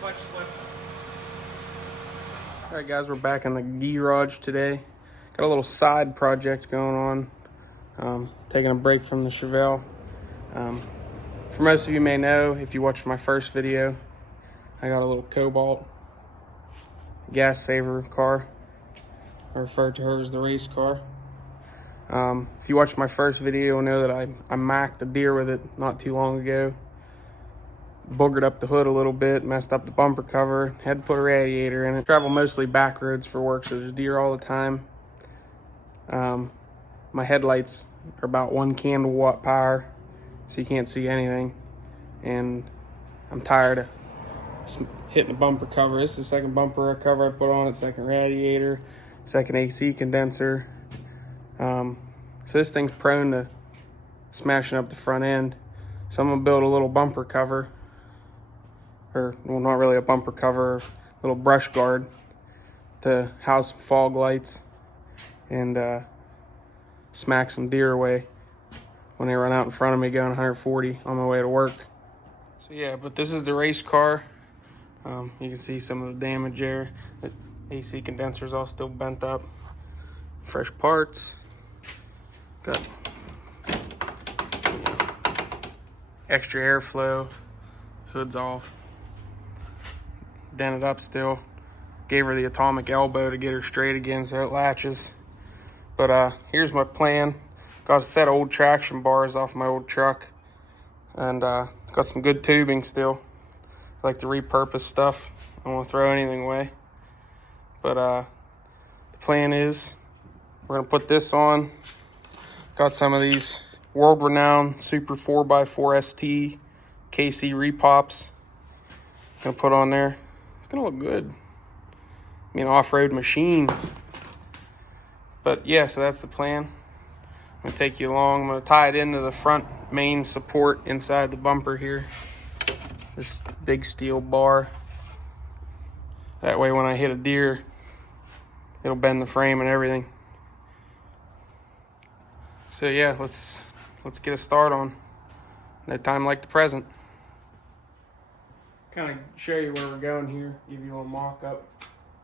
clutch slip. Alright guys, we're back in the garage today. Got a little side project going on. Taking a break from the Chevelle. For most of you may know, if you watched my first video, I got a little Cobalt gas saver car. I refer to her as the race car. If you watched my first video, you'll know that I macked a deer with it not too long ago. Boogered up the hood a little bit, messed up the bumper cover, had to put a radiator in it. Travel mostly back roads for work, so there's deer all the time. My headlights are about 1 kilowatt power, so you can't see anything. And I'm tired of hitting the bumper cover. This is the second bumper cover I put on it, second radiator, second AC condenser. So this thing's prone to smashing up the front end. So I'm gonna build a little bumper cover, or well, not really a bumper cover, a little brush guard to house some fog lights and smack some deer away when they run out in front of me going 140 on my way to work. So yeah, but this is the race car. You can see some of the damage there. The AC condenser's all still bent up. Fresh parts. Got extra airflow. Hood's off. Dented up still. Gave her the atomic elbow to get her straight again so it latches. But here's my plan. Got a set of old traction bars off my old truck. And got some good tubing still. I like to repurpose stuff. I don't want to throw anything away. But the plan is we're going to put this on. Got some of these world-renowned Super 4x4 ST KC repops. Gonna put on there. It's gonna look good. I mean, off-road machine. But yeah, so that's the plan. I'm gonna take you along. I'm gonna tie it into the front main support inside the bumper here. This big steel bar. That way when I hit a deer, it'll bend the frame and everything. So yeah, let's get a start on. No time like the present. Kind of show you where we're going here. Give you a little mock-up.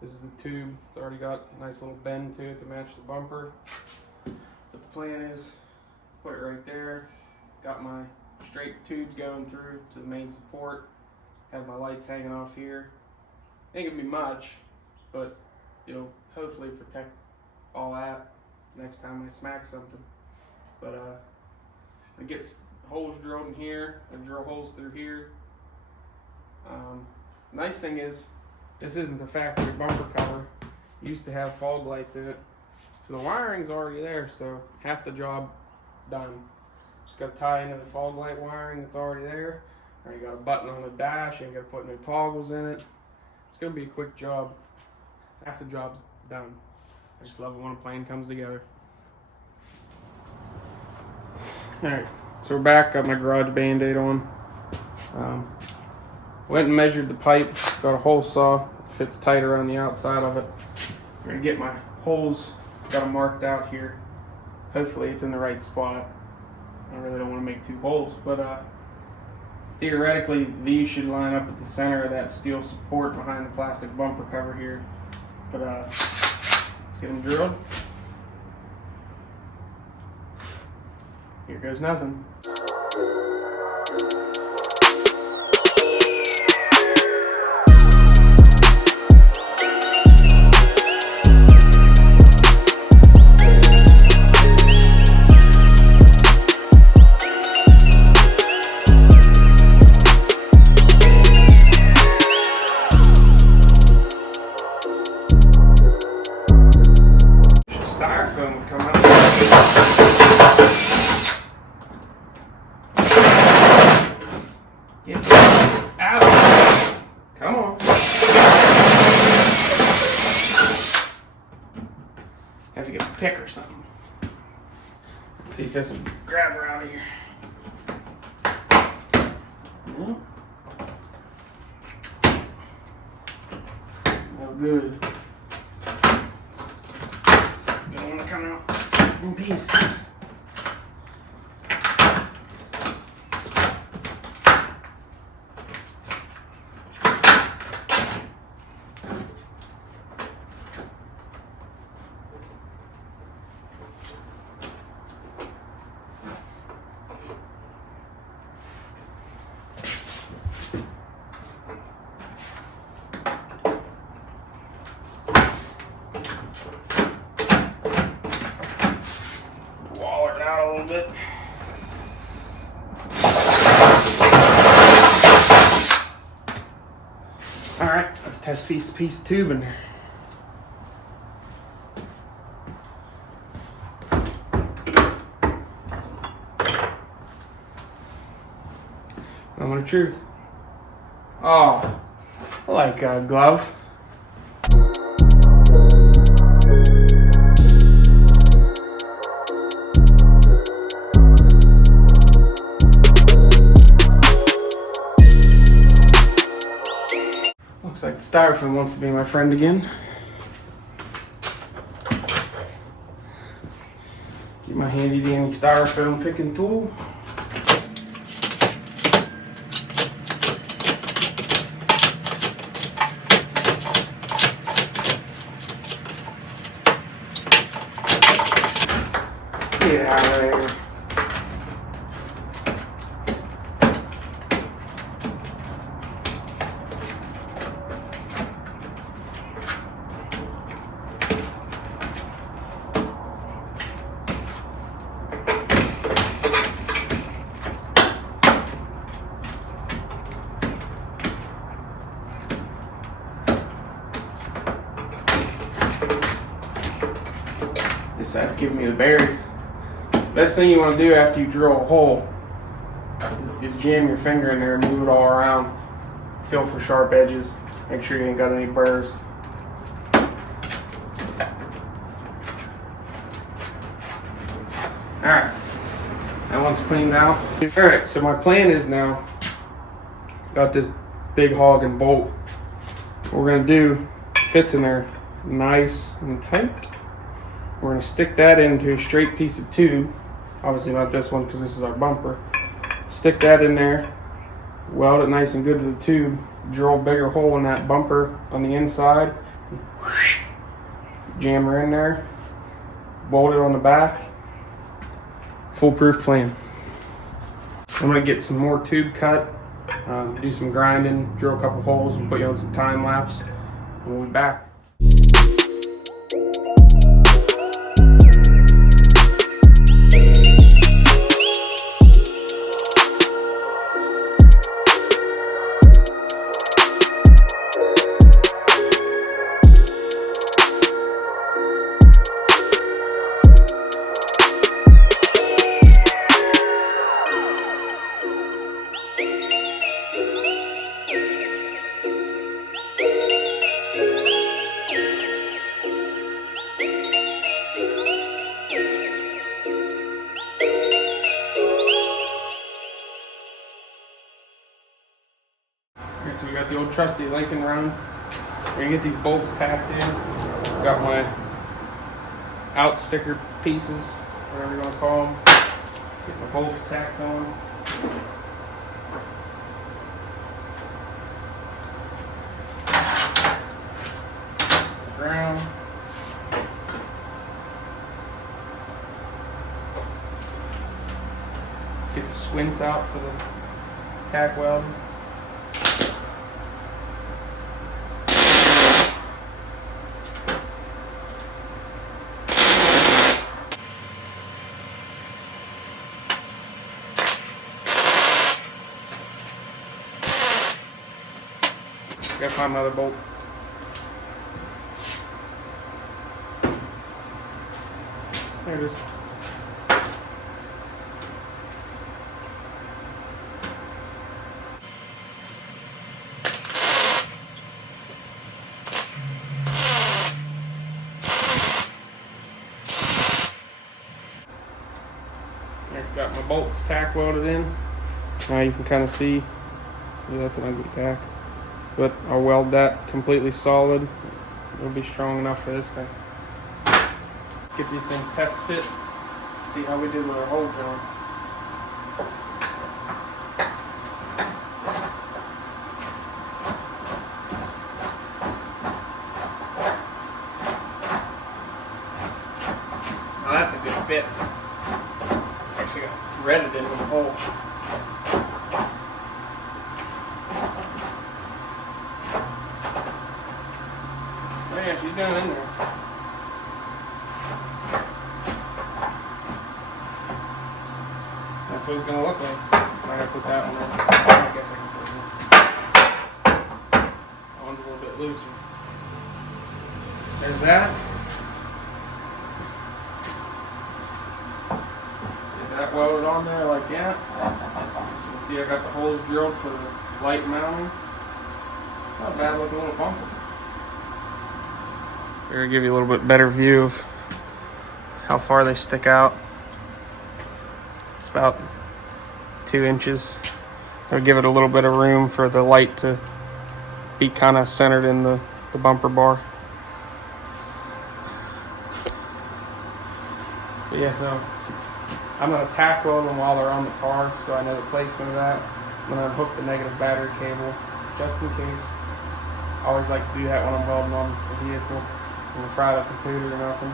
This is the tube. It's already got a nice little bend to it to match the bumper. But the plan is put it right there. Got my straight tubes going through to the main support. Have my lights hanging off here. Ain't gonna be much, but it'll hopefully protect all that next time I smack something. But it gets holes drilled in here. I drill holes through here. Nice thing is, this isn't the factory bumper cover. It used to have fog lights in it. So the wiring's already there, so half the job done. Just gotta tie into the fog light wiring that's already there. Or you got a button on the dash, you ain't gotta put no toggles in it. It's gonna be a quick job. Half the job's done. I just love it when a plane comes together. Alright, so we're back. Got my garage band-aid on. Went and measured the pipe. Got a hole saw. Fits tighter on the outside of it. I'm gonna get my holes. Got them marked out here. Hopefully it's in the right spot. I really don't want to make two holes, but theoretically these should line up at the center of that steel support behind the plastic bumper cover here. But let's get them drilled. Here goes nothing. Styrofoam would come out. Get out. Come on. Have to get a pick or something. Let's see if this will grab her out of here. No good. Don't want to come out in pieces. All right, let's test piece of tube in there. Moment of truth. Oh, I like a glove. Looks like the styrofoam wants to be my friend again. Get my handy dandy styrofoam picking tool. Get out of there. This side's giving me the berries. Best thing you want to do after you drill a hole is jam your finger in there and move it all around. Feel for sharp edges. Make sure you ain't got any burrs. Alright, that one's cleaned out. Alright, so my plan is now, got this big hog and bolt. What we're going to do, fits in there nice and tight. We're going to stick that into a straight piece of tube. Obviously not this one because this is our bumper. Stick that in there, weld it nice and good to the tube, drill a bigger hole in that bumper on the inside, jam her in there, bolt it on the back. Foolproof plan. I'm going to get some more tube cut, do some grinding, drill a couple holes, and put you on some time lapse, and we'll be back. So we got the old trusty Lincoln round. We're gonna get these bolts tacked in. Got my out sticker pieces, whatever you want to call them. Get my bolts tacked on. Ground. Get the squints out for the tack weld. Gotta find another bolt. There it is. I've got my bolts tack welded in. Now you can kind of see, yeah, that's an ugly tack. But I'll weld that completely solid. It'll be strong enough for this thing. Let's get these things test fit. See how we did with our hole drilling. Now that's a good fit. Actually got threaded into the hole. Yeah, she's down in there. That's what it's going to look like. I gotta put that one in. I guess I can put it in. I want looser. There's that. Get that welded on there like that. You can see I got the holes drilled for the light mounting. Not a bad looking little bumper. Here, to give you a little bit better view of how far they stick out. It's about 2 inches. I'll give it a little bit of room for the light to be kind of centered in the bumper bar. But yeah, so I'm going to tack weld them while they're on the car so I know the placement of that. I'm going to unhook the negative battery cable just in case. I always like to do that when I'm welding on the vehicle. I'm going to fry the computer or nothing.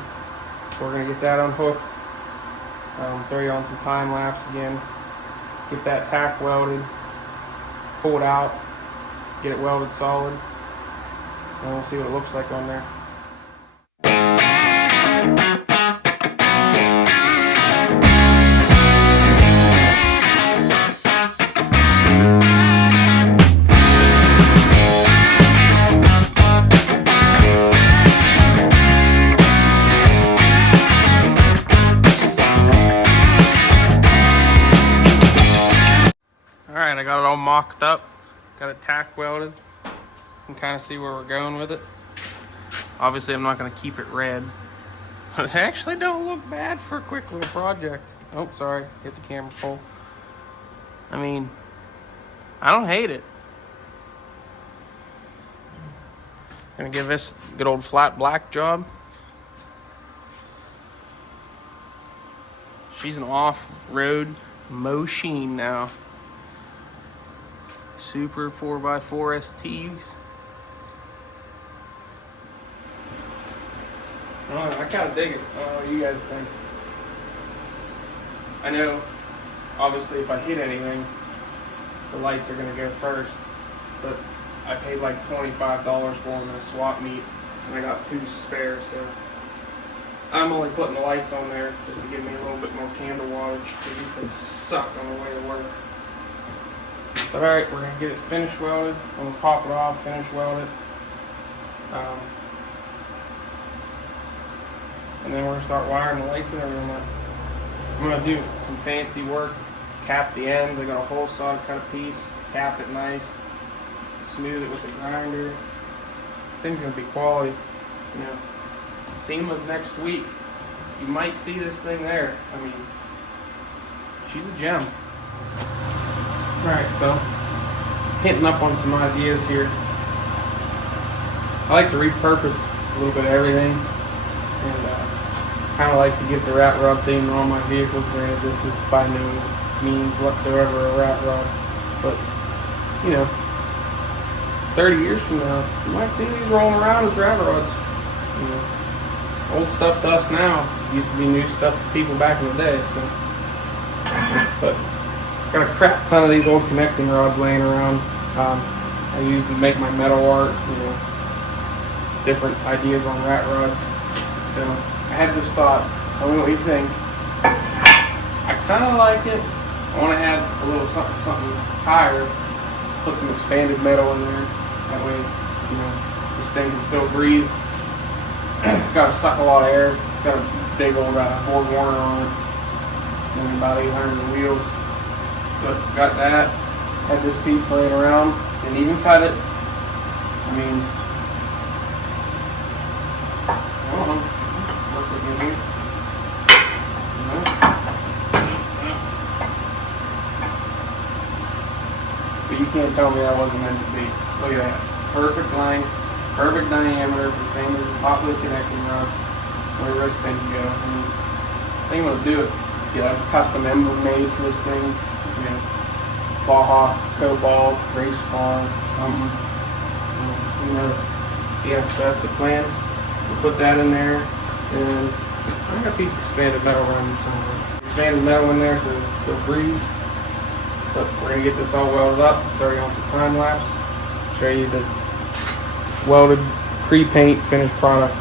So we're going to get that unhooked. Throw you on some time lapse again. Get that tack welded. Pull it out. Get it welded solid. And we'll see what it looks like on there. Alright, I got it all mocked up. Got it tack welded. You can kind of see where we're going with it. Obviously, I'm not going to keep it red. But it actually don't look bad for a quick little project. Oh, sorry. Hit the camera pole. I mean, I don't hate it. Gonna give this a good old flat black job. She's an off-road machine now. Super 4x4 STs. I kind of dig it. I don't know what you guys think. I know, obviously, if I hit anything, the lights are going to go first. But I paid like $25 for them in a swap meet, and I got 2 spares, so I'm only putting the lights on there just to give me a little bit more candle wattage, because these things suck on the way to work. But alright, we're going to get it finish welded. I'm going to pop it off, finish weld it. And then we're going to start wiring the lights and everything up. I'm going to do some fancy work. Cap the ends. I got a hole saw cut piece. Cap it nice. Smooth it with the grinder. This thing's going to be quality. You know, seamless next week. You might see this thing there. I mean, she's a gem. Alright, so hitting up on some ideas here. I like to repurpose a little bit of everything, and kind of like to get the rat rod theme on all my vehicles. Granted, this is by no means whatsoever a rat rod, but you know, 30 years from now, you might see these rolling around as rat rods. You know, old stuff to us now used to be new stuff to people back in the day. So, but got a crap ton of these old connecting rods laying around. I use them to make my metal art, you know, different ideas on rat rods. So I had this thought, tell me what you think. I kind of like it. I want to add a little something higher, put some expanded metal in there. That way, you know, this thing can still breathe. It's got to suck a lot of air. It's got a big old Borg Warner on it, and about 800 wheels. But got that, had this piece laying around, and even cut it. I mean, I don't know, work with me here. You know? But you can't tell me that wasn't meant to be. Look at that, perfect length, perfect diameter, the same as the top of the connecting rods, where wrist pins go. I mean, I think I'm gonna do it. Get a custom emblem made for this thing. You know, baja, cobalt, race car, something. You know, yeah, so that's the plan. We'll put that in there, and I got a piece of expanded metal around here somewhere. Expanded metal in there so it still breathes. But we're gonna get this all welded up, 30 on some time lapse. Show you the welded pre-paint finished product.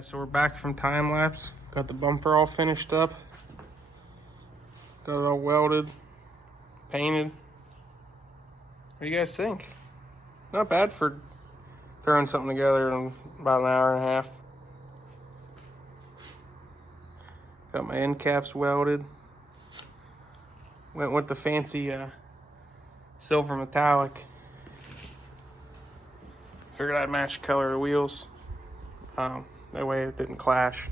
Guys, so we're back from time lapse. Got the bumper all finished up. Got it all welded, painted. What do you guys think? Not bad for throwing something together in about an hour and a half. Got my end caps welded. Went with the fancy silver metallic. Figured I'd match the color of the wheels. That way it didn't clash.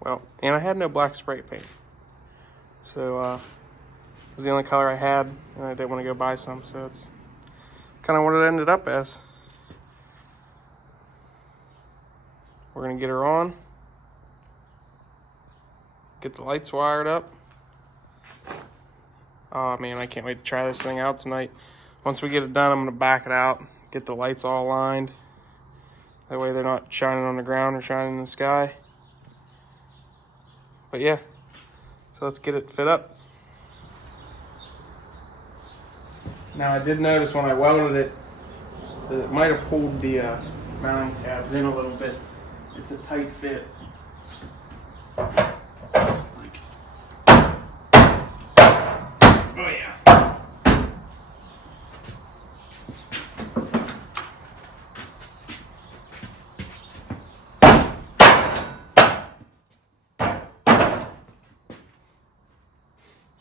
Well, and I had no black spray paint. So it was the only color I had, and I didn't want to go buy some, so it's kind of what it ended up as. We're gonna get her on. Get the lights wired up. Oh man, I can't wait to try this thing out tonight. Once we get it done, I'm gonna back it out, get the lights all lined. That way they're not shining on the ground or shining in the sky. But yeah, so let's get it fit up. Now I did notice when I welded it that it might have pulled the mounting tabs in a little bit. It's a tight fit. Oh yeah.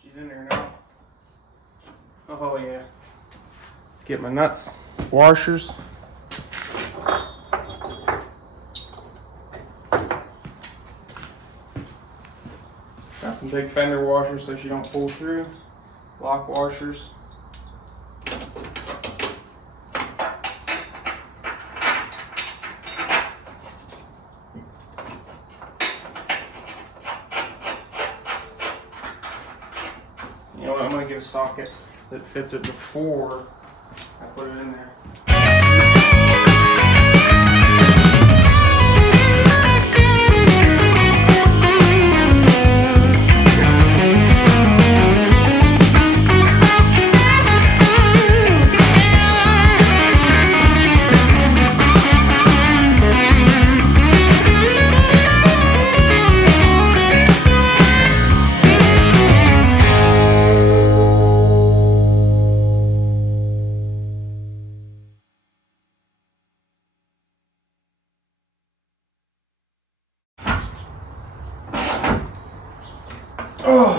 She's in there now. Oh yeah. Let's get my nuts, washers. Got some big fender washers so she don't pull through. Lock washers. You know what, I'm gonna get a socket that fits it before I put it in there. Oh,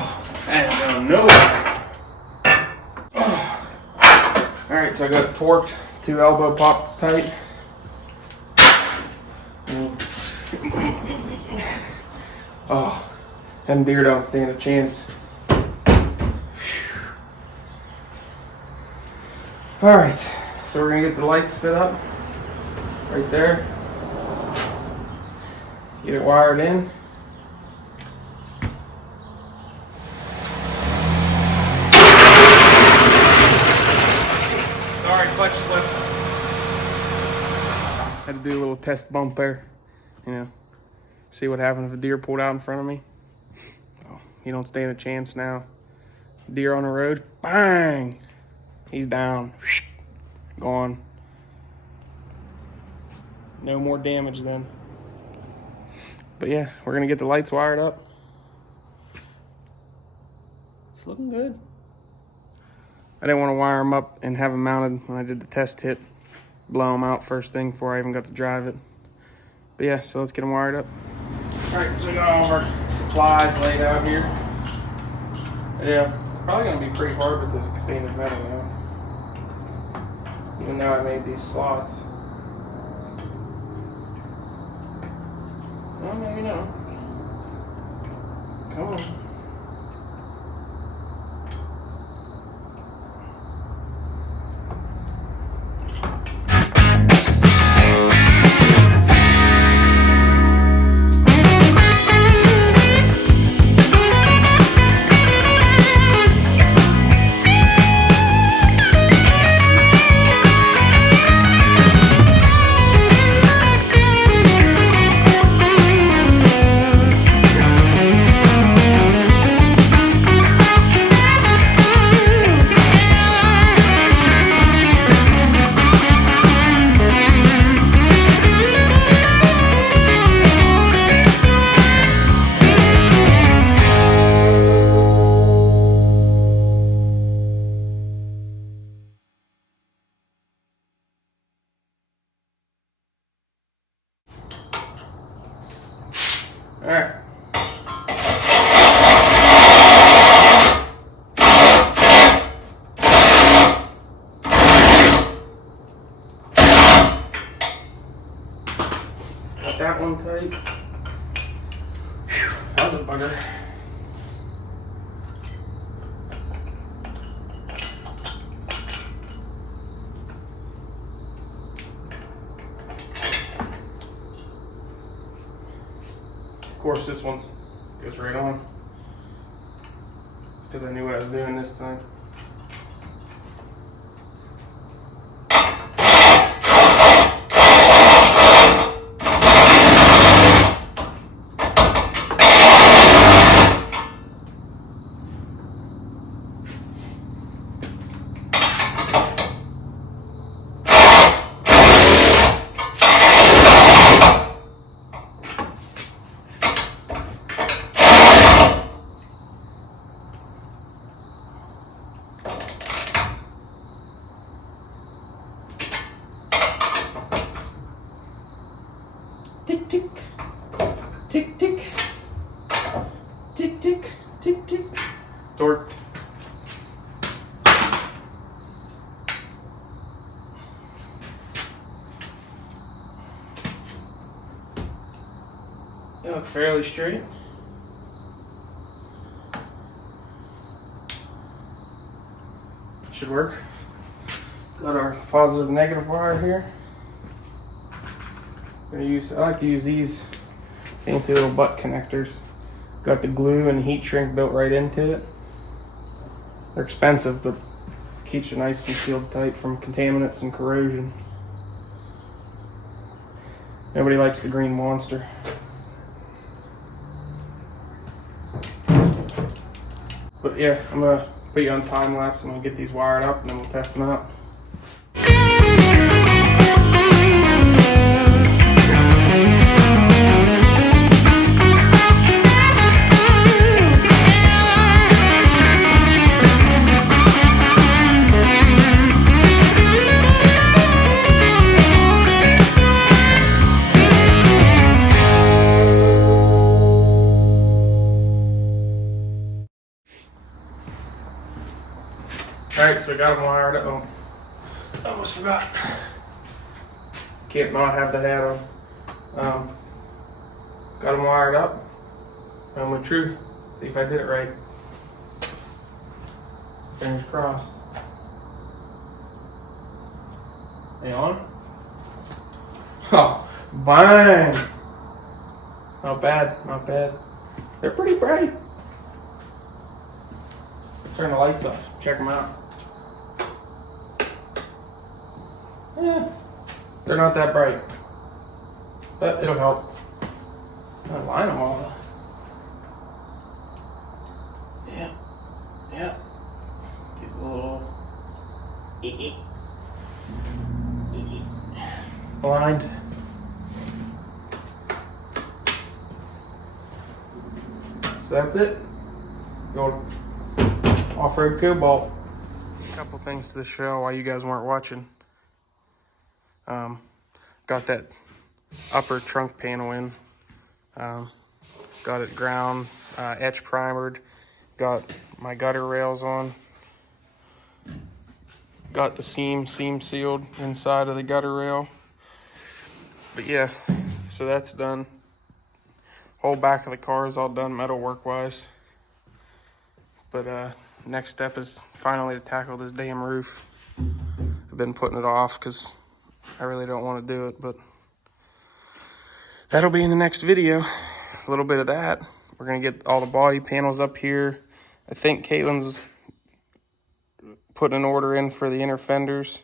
I don't know. Oh. Alright, so I got it torqued, 2 elbow pops tight. Oh, them deer don't stand a chance. Alright, so we're gonna get the lights fit up right there. Get it wired in. Clutch slip. Had to do a little test bump there, you know, see what happens if a deer pulled out in front of me. Oh, you don't stand a chance now. Deer on the road, bang, he's down, gone. No more damage then. But yeah, we're gonna get the lights wired up. It's looking good. I didn't want to wire them up and have them mounted when I did the test hit. Blow them out first thing before I even got to drive it. But yeah, so let's get them wired up. All right, so we got all of our supplies laid out here. Yeah, it's probably going to be pretty hard with this expanded metal now. Even though I made these slots. Well, maybe not. Come on. All right. Got that one tight. Whew, that was a bugger. Of course, this one goes right on because I knew what I was doing this time. Tick, tick, tick, tick, tick, tick, tick, tick. Torque. They look fairly straight. Should work. Got our positive negative wire here. I like to use these fancy little butt connectors. Got the glue and heat shrink built right into it. They're expensive, but keeps you nice and sealed tight from contaminants and corrosion. Nobody likes the green monster. But yeah, I'm gonna put you on time lapse and we'll get these wired up and then we'll test them out. Alright, so we got them wired up. Oh, I almost forgot. Can't not have the hat on. Got them wired up. Moment of truth. See if I did it right. Fingers crossed. They on? Oh, bang! Not bad, not bad. They're pretty bright. Let's turn the lights off. Check them out. Yeah, they're not that bright, but it'll help. I'll line them all. Yeah, yeah. Get a little blind. So that's it. Go off-road cobalt. A couple things to the show while you guys weren't watching. Got that upper trunk panel in. Got it ground, etch primered. Got my gutter rails on. Got the seam sealed inside of the gutter rail. But yeah, so that's done. Whole back of the car is all done metal work wise. But next step is finally to tackle this damn roof. I've been putting it off because I really don't want to do it, but that'll be in the next video. A little bit of that. We're gonna get all the body panels up here. I think Caitlin's putting an order in for the inner fenders.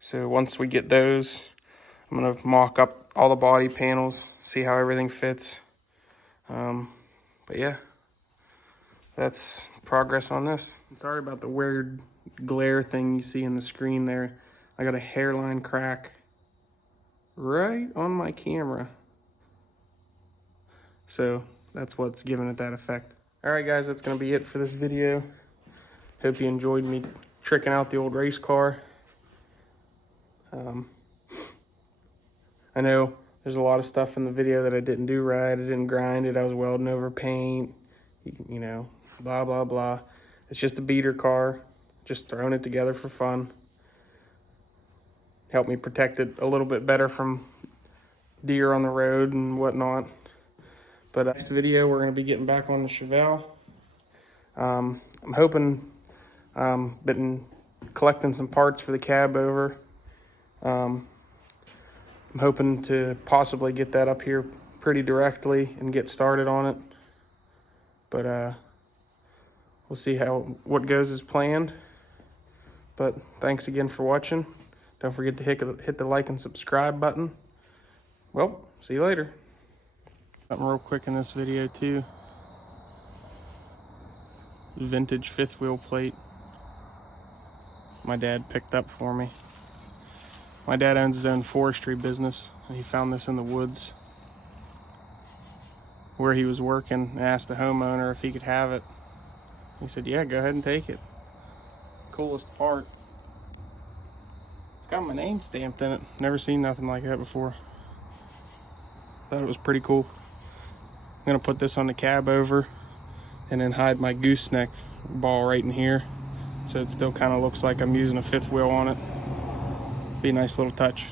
So once we get those, I'm gonna mock up all the body panels, see how everything fits. But yeah, that's progress on this. Sorry about the weird glare thing you see in the screen there. I got a hairline crack right on my camera. So that's what's giving it that effect. All right, guys, that's gonna be it for this video. Hope you enjoyed me tricking out the old race car. I know There's a lot of stuff in the video that I didn't do right. I didn't grind it. I was welding over paint, you know, blah, blah, blah. It's just a beater car, just throwing it together for fun. Help me protect it a little bit better from deer on the road and whatnot. But next video, we're going to be getting back on the Chevelle. I'm hoping, been collecting some parts for the cab over. I'm hoping to possibly get that up here pretty directly and get started on it. But we'll see what goes as planned. But thanks again for watching. Don't forget to hit the like and subscribe button. Well, see you later. Something real quick in this video too. Vintage fifth wheel plate my dad picked up for me. My dad owns his own forestry business, and he found this in the woods where he was working and asked the homeowner if he could have it. He said, yeah, go ahead and take it. Coolest part. It's got my name stamped in it. Never seen nothing like that before. Thought it was pretty cool. I'm gonna put this on the cab over and then hide my gooseneck ball right in here, so it still kind of looks like I'm using a fifth wheel on it. Be a nice little touch.